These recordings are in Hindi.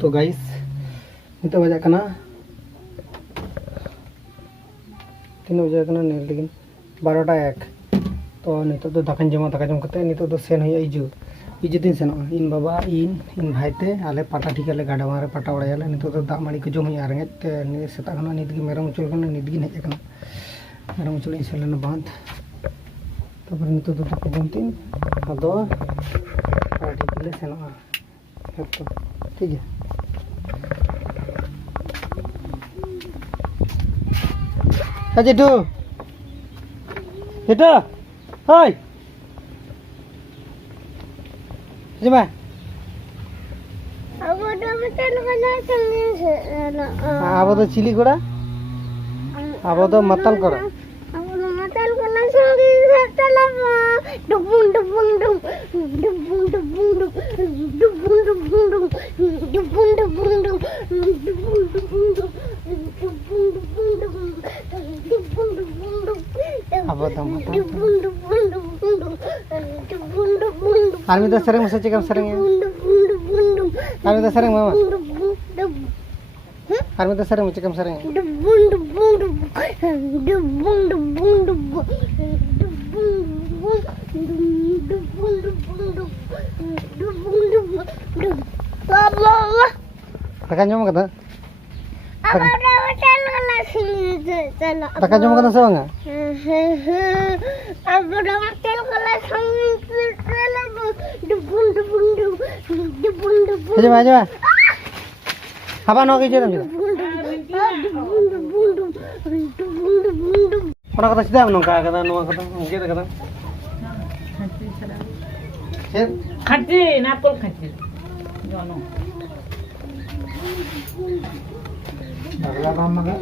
तो गाइस नित बजा कना तीन बजा कना नेल लेकिन 12टा 1 तो नित दो दाका जमा दाका जम करते नित दो सेन हुई इजू इजू दिन सेन इन बाबा इन भाईते आले पाटा ठीकाले गाड़ा मारे पाटा उड़ायाले नित दो दाग माड़ी को जम हुई रेंगे ते सेता कना नित गी मेरम उचल कना नित गी हेज कना मेरम उचल इन सेलेना बांध तब नित दो दाका जमती अदो पाटा ठीकाले सेनोआ तो ठीक है जेठू जेठू हाय Cuma apa tuh cili kura? Apa tuh matal kura? Apa tuh matal? Army tuh sering masa cekam sering ya? Army tuh sering mama? Army tuh sering cekam sering ya? Tekan cuma kata? Tekan cuma kata sama nggak? Coba coba. Apa nak kerja tu? Orang kata sudah menunggu kata nuang kata mungkin kata. Khati, napol khati. Jono. Agak lama kan?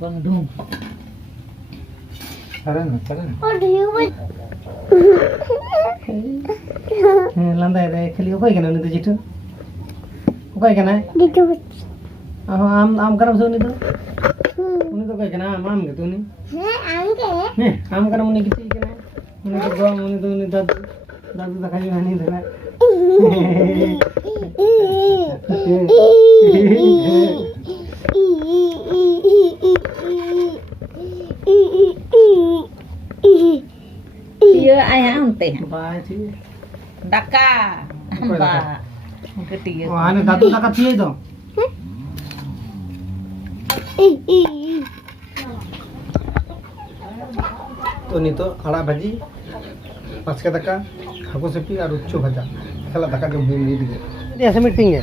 Bandung. Sekarang. Lantai deh, kali apa ikan itu jitu? Apa ikan ya? Gitu. Am karam so ni tu? Ini tu apa ikan am gitu ni? Nih, am karam ni gitu ikan ya? Ini tu gua, ini tu ni dadu tak kayu ni tu lah. Iya ayah ante. Baik sih. Daka. Mbak. Ketiga. Oh, ane dadu tak kaci itu. तो नहीं तो आड़ा भाजी पाँच का दका हाको सेपी और उच्चो भाजा खेला दका के मीट के ये ऐसे मीटिंग है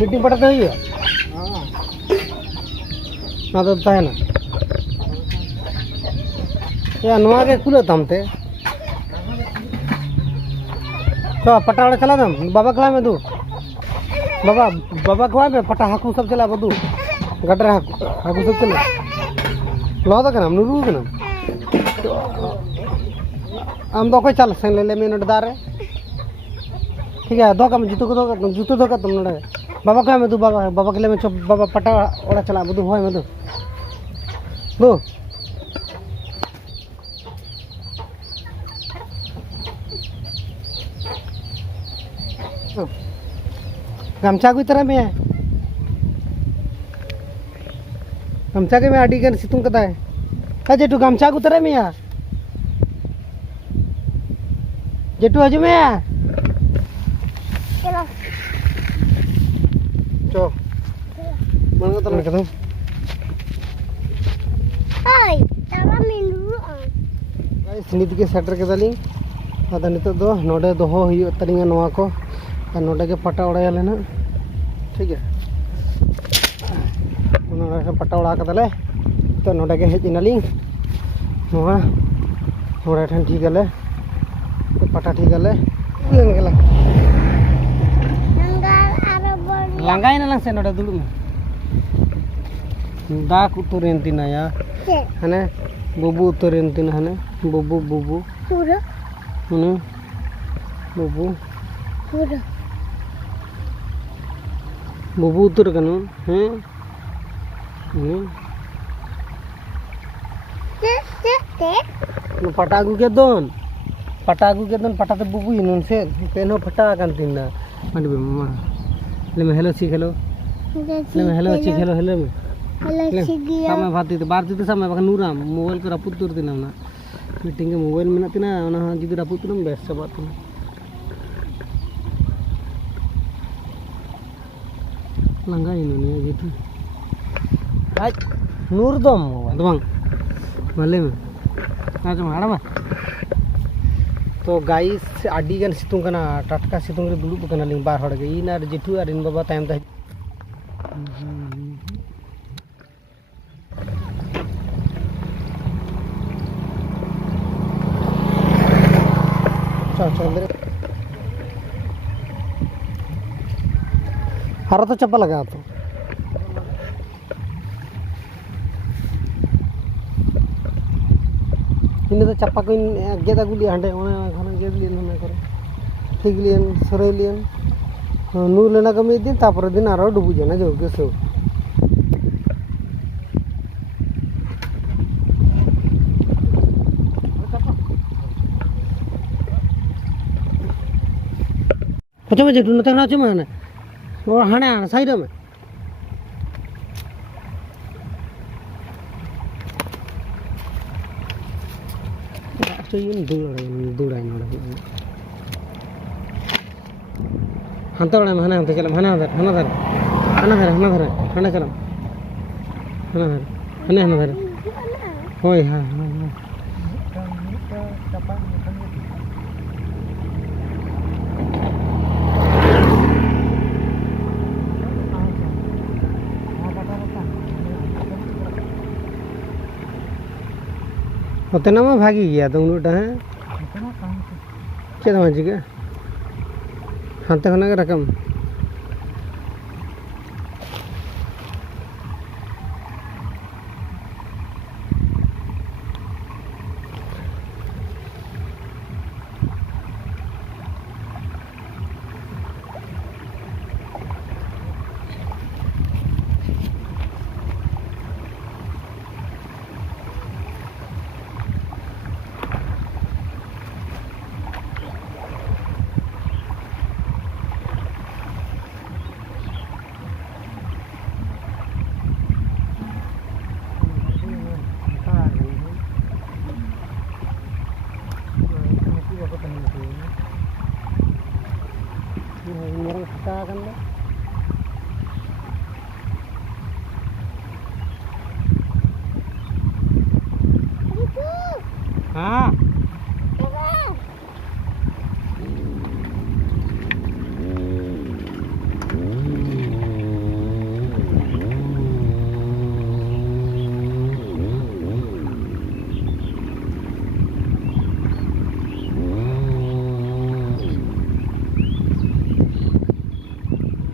मीटिंग पड़ता है ये ना तो है ना या नुआ के कुल तमते तो पटाड़ा चला दम बाबा खिला में दू बाबा खिला में पटा हाकू सब चला बदू गटर हाकू सब चला लो तो कना नुरू कना आम दो कोई चल संग ले में नडदार है ठीक है दो का जूतो दो का तुम नडे बाबा खिला में दू बाबा खिला में चो बाबा पटा ओड़ा चला बदू होय में दू गमछा कोई तरह में है गमछा के में आड़ी के सितुंग कता है का जेटू गमछा को तरह में है जेटू हजू में है चो मन को तरह कदम हाय तवा मिलू गाइस नित के सेटर के दली आदा नित दो नोडे दोहो हुई तरिंगा नवा को और नोडे के पटा उड़ाया लेना ठीक है नोडे के पटा उड़ा कदले तो नोडे के हेज इनालिंग नोवा नोडे ठन ठीक है ले तो पटा ठीक है ले लेन गेला langain lang sa noda dulu dak uturin tinaya hane bubu uturin tin hane bubu pura Bubu. Udah. Bubu utur kan? Pata aku ke don. Pata te bubu inun se. Peno pata kan tinda. Mandi be mama. Leme hello sik hello. Leme hello sik hello hello me. Hello Sigia. Sama bhati te barti te sama bakan nuram mobile ko raput tur tinam na. Meeting ke mobile menat tina ona jidi raput turam bes sabat tina. Langga ini nih gitu. Hai, nur dom, bang. Malam, आज मारा में तो गाइस आडी गन सितुंग कना टटका सितुंग रे दुलुप कना लिंग बार हड़ गई ना जेठू और इन बाबा टाइम ता चल चल मेरे हरा तो चप्पल लगा तो ini tuh capakin kita guli ande mana karena dia lian mana karo ठीक लियन सरे लियन नूर लेना कमी दिन तापर दिन आरो डुबु जाना जो गेसो Macam macam dulu tengah cuma mana, orang hana saya dah. तो ये दूर आए ना हाँ तो हना हंते चलम हना धर हना धर हना धर हना धर हना चलम हना धर हने हना धर होय हाँ हाँ हाँ होते ना मैं भागी गया तो उन्होंने है क्या समझ गया हाँ तो होने का रकम हाँ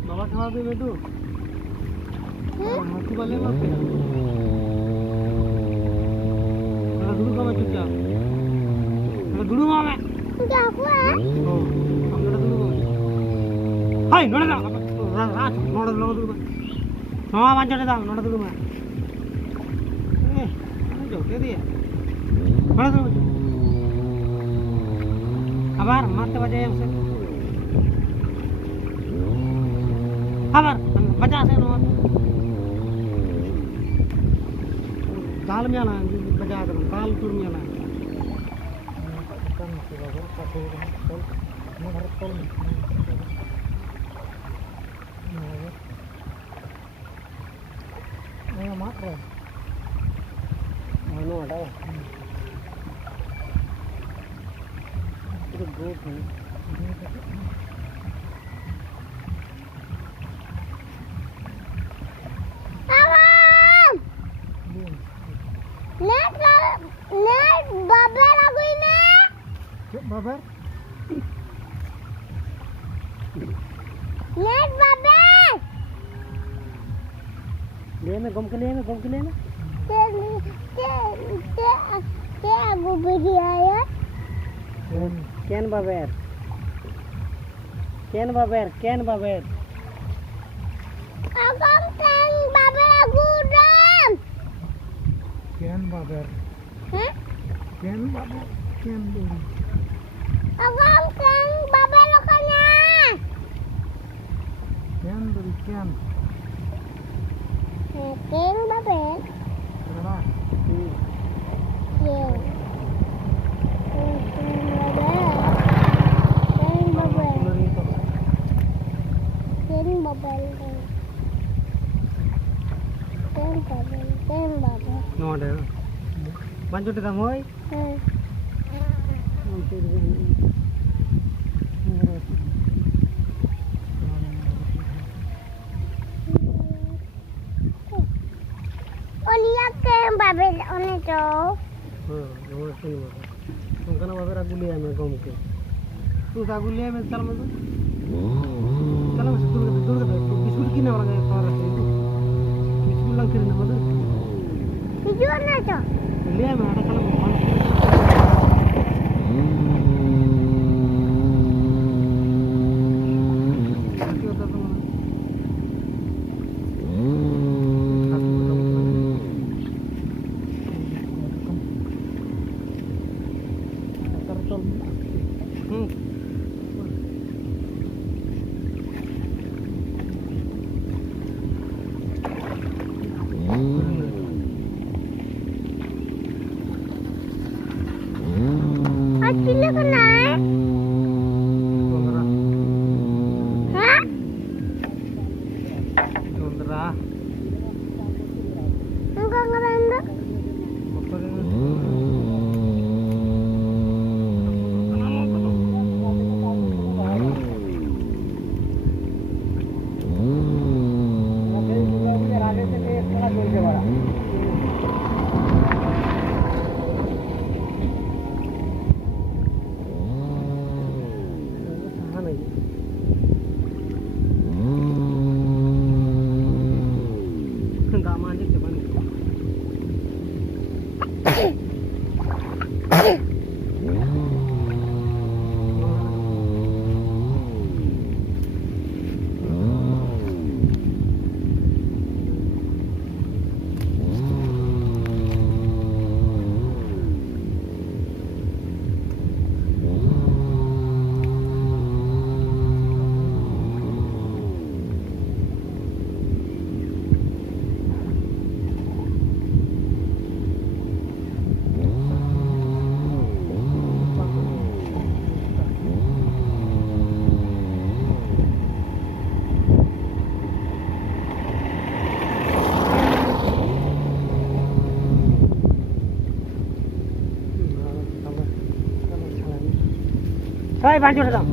बाबा खा दे बेटू हाथी वाले मत dulu kamu cuca, dulu mama. Udah aku Hai, noda dah, noda dulu. Mama manjat dah, noda dulu mah. Jauh dia. Noda dulu. Kabar, mati baca yang sen. Kabar, baca sen noda. Dalam nyala, baca dalam, dalam turun nyala. Ini makro. Ini ada. Itu grup ni. Net babar aku ini. Babar? Net babar. Dia na gom ke na. Te aku beri ayat. Kian babar. Ken baber, ken baber. Akang keng babe lagu dam. Ken baber, Hah? ken baber, ken baber. Akang keng babe lokanya. Ken beri ken. Keng babe. Kenapa? Keng. Keng babe. Keng babe. Keng babe. Keng babe. No ada. Manjut kita moy. Olia keng babe one to. nomor sini baber. Tungkana baber aku lihat मैं गम के. तू aku lihat मैं चल मैं. चल मैं दूर के बिस्कुट की ना orang yang tar itu. Biskut lang kirim nama tu. Hijau one to. Lihat मैं ada kalau mau. Nanti otak tu mana? Acilnya kena. Hah? Sondra. Enggak ngeranda. Enggak manjat ke mana? Hai, banjur datang.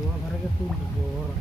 Dua hari ke tu, dua orang.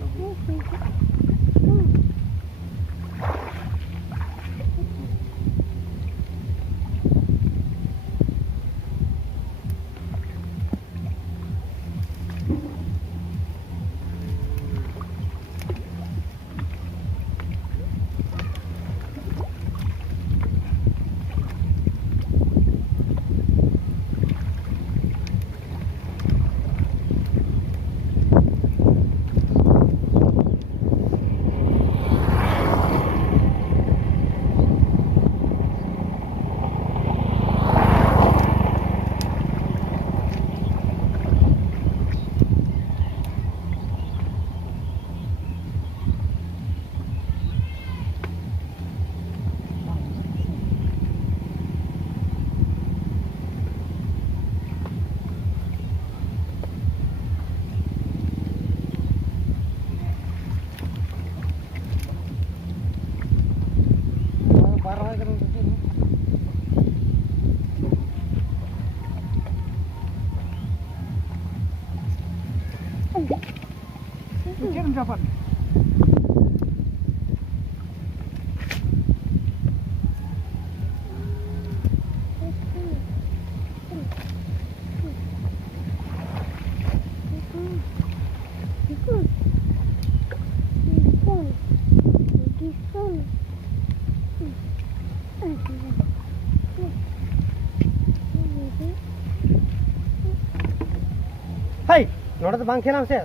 नोड़े तो बांग खेलाम से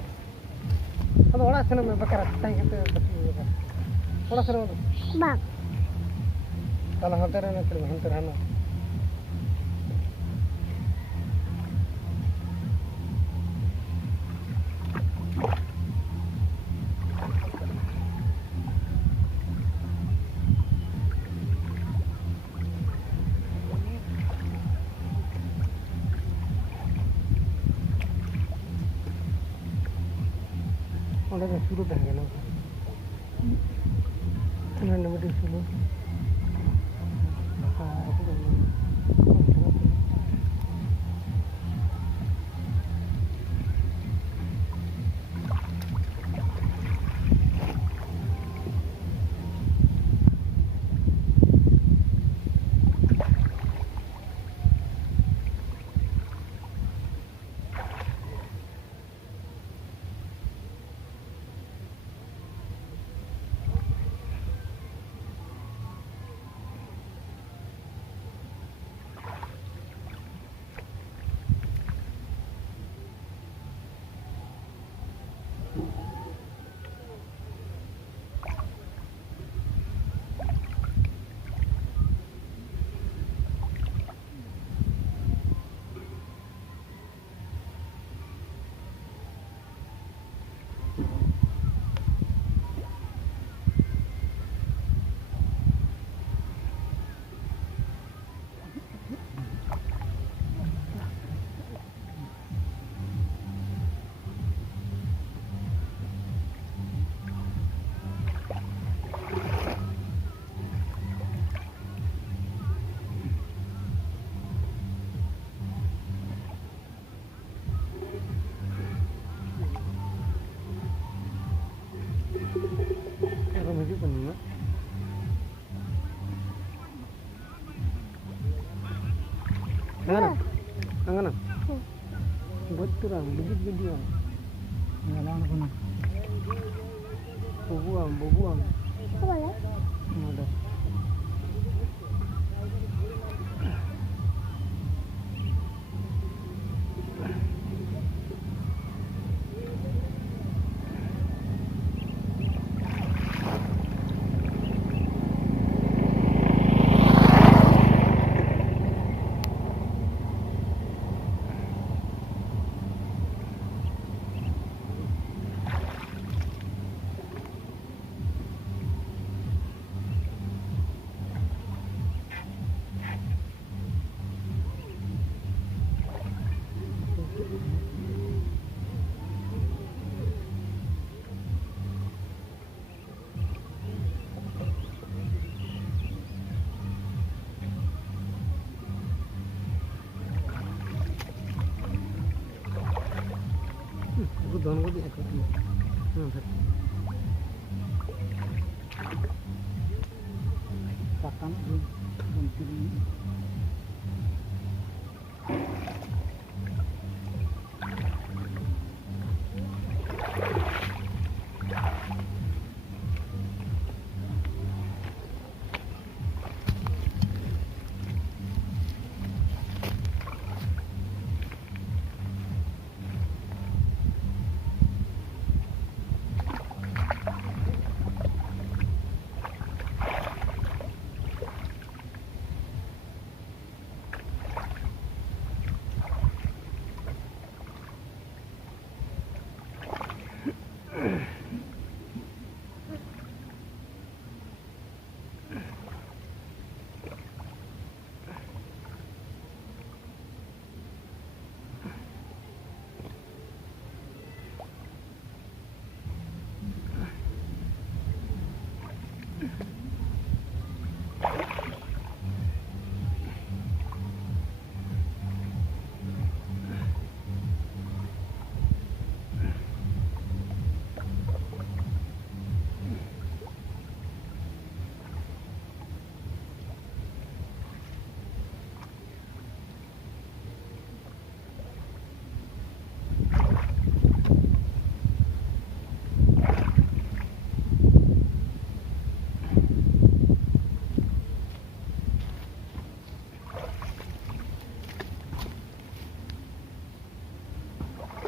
अब ओड़ा से मैं बकरा ताई के ओड़ा से Bang. ताला हंते रहने फिर हंते रहना ओड़ा तो शुरू तक है ना नंबर मिनट शुरू Angana, angana. Betul am, biji am. Ngalang kono. Bubu am. Apa boleh? Ada. Aku doang gue aku. Pakan ini.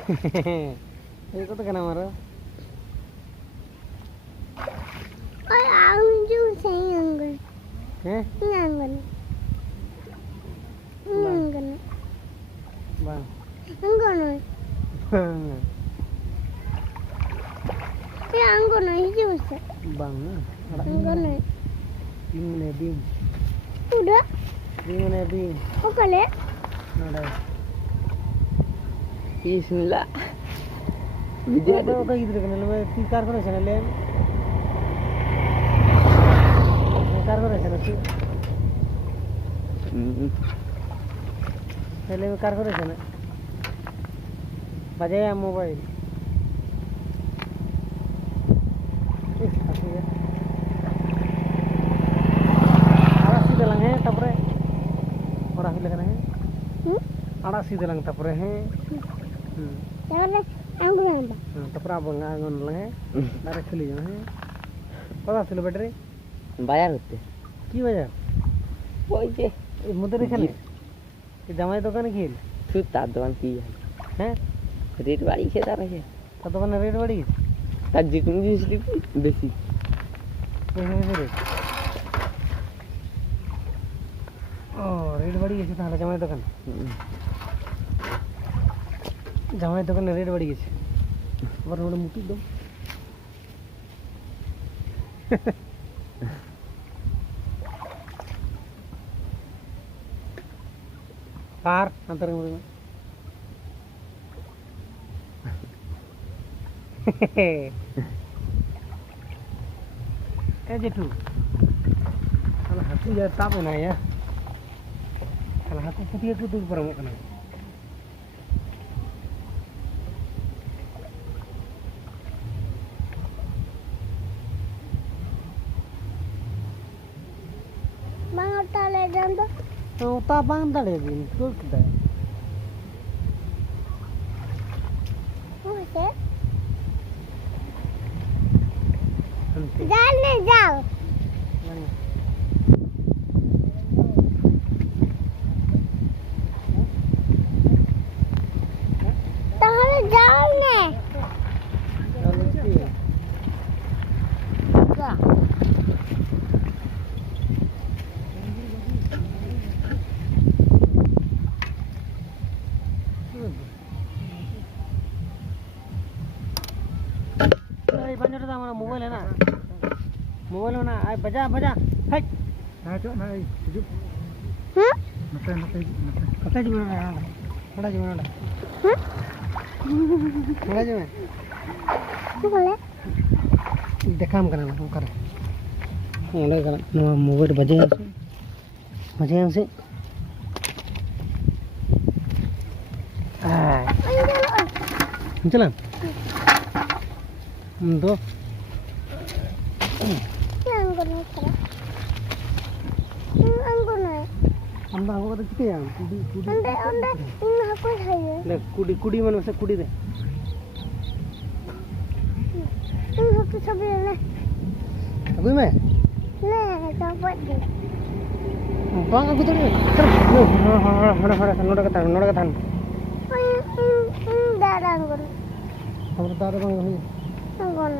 Ini kok tekan amaro? Ôi ông chú xem rồi. Heh? Ngang rồi. Ngang rồi. Bang. Ngang rồi. Cái ngang rồi chú xem. Bang. Ngang rồi. Bing. Udah. Bing. Oke deh. Nada. Bismillah. Ada gitu kan lu tikar kono sana lem. Tikar kono sana sih. Lem kar kono sana. Bajaya mobile. Tapre orang hilang kan है आड़ा सीधे लंग tapre है Jangan aku nambah. tapre abang आंगन लंग है डायरेक्ट चली जाओ है पता चलो बैटरी बाजार होते की वजह ওই যে मुद्दे এখানে এই জামাই দোকানে কি হলো তুই তার দোকান কি হ্যাঁ রেট বাড়িয়েছে তার আছে তার দোকানে রেট বাড়ি গেছে তার যে কোনো জিনিস লিখবি বেশি রেট ও রেট বাড়ি গেছে তাহলে জামাই দোকানে রেট বাড়ি গেছে আবার ওটা মুটি দাও कार अंतर में ए Jethu kalau hati ya tak mana ya kalau hati putih itu tuh perang kena Bang tale dan tuh. तो ता बांध दे दिन तो किदा Oke. Jalan nih jauh. Tahan jauh nih. Ya. बंजर हमारा मोबाइल है ना बजा हट ना जो ना जो नते जी बना थोड़ा जी बना थोड़ा जी में बोले देखाम करना हम कर ओंडे करना नो मोबाइल बजे हमसे चला दो अंबा हो तो किते यार अंडे इन हको है ले कुड़ी मन से कुड़ी दे इन हको सब ले अभी मैं ले चपट दे बांग aku tadi hara नोड़ा का थान इन दारंग और दादा बांग होई अंगोन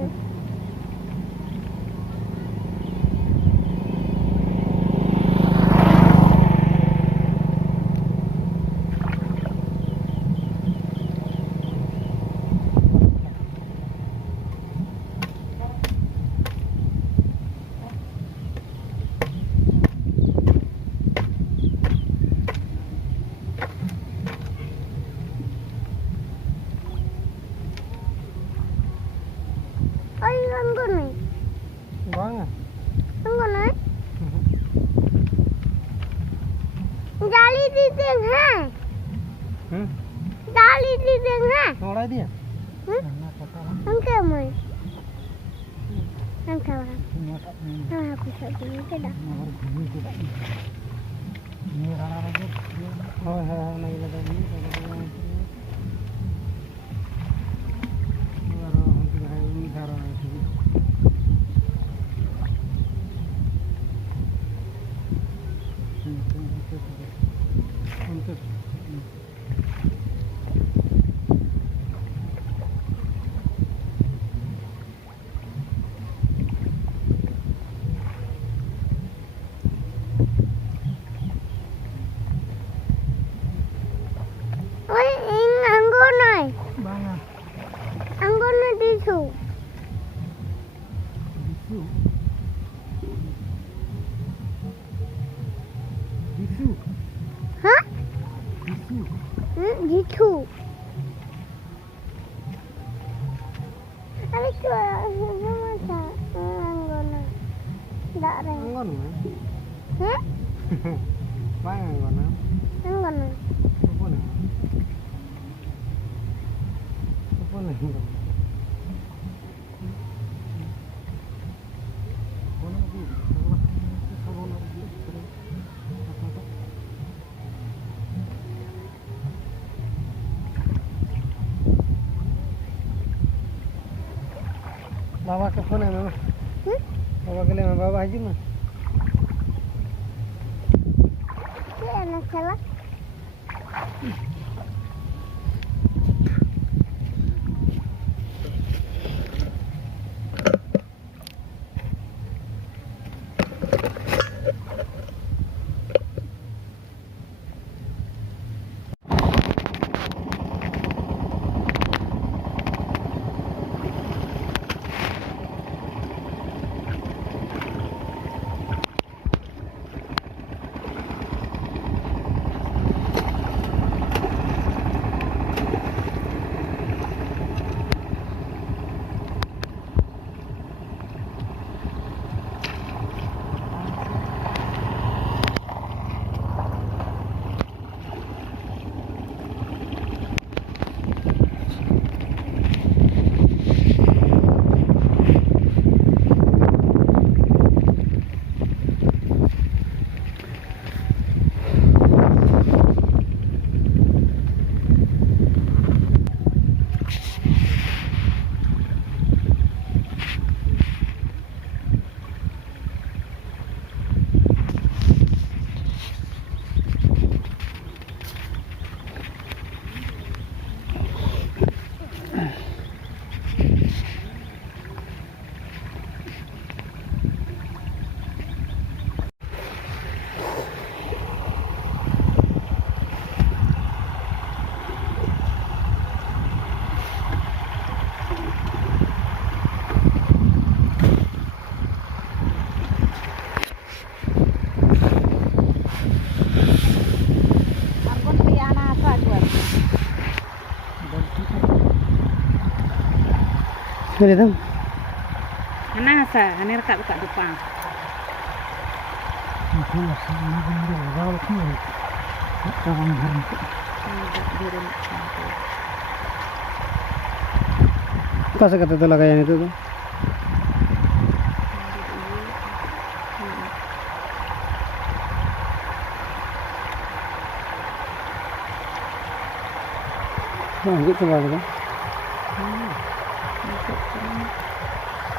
बांग अंगोन जाली दी दें है जाली दी दें है नोड़ा दिया अंके मैं अंके वाला हाँ कुछ नहीं केदा है नहीं लगा Hah? Gitu. Tapi kalau sama tak anggona. Tak ada. Anggon mah. Hah? Bang anggon. Anggona. Apa nih? Apa nih? बाबा के फोन है मामा बाबा के लिए बाबा हाजी में Ini anak salah. Ini tuh Mana sa? Hanir kat depan depan. कसं करता तुला काय आणि तुझं gitu lah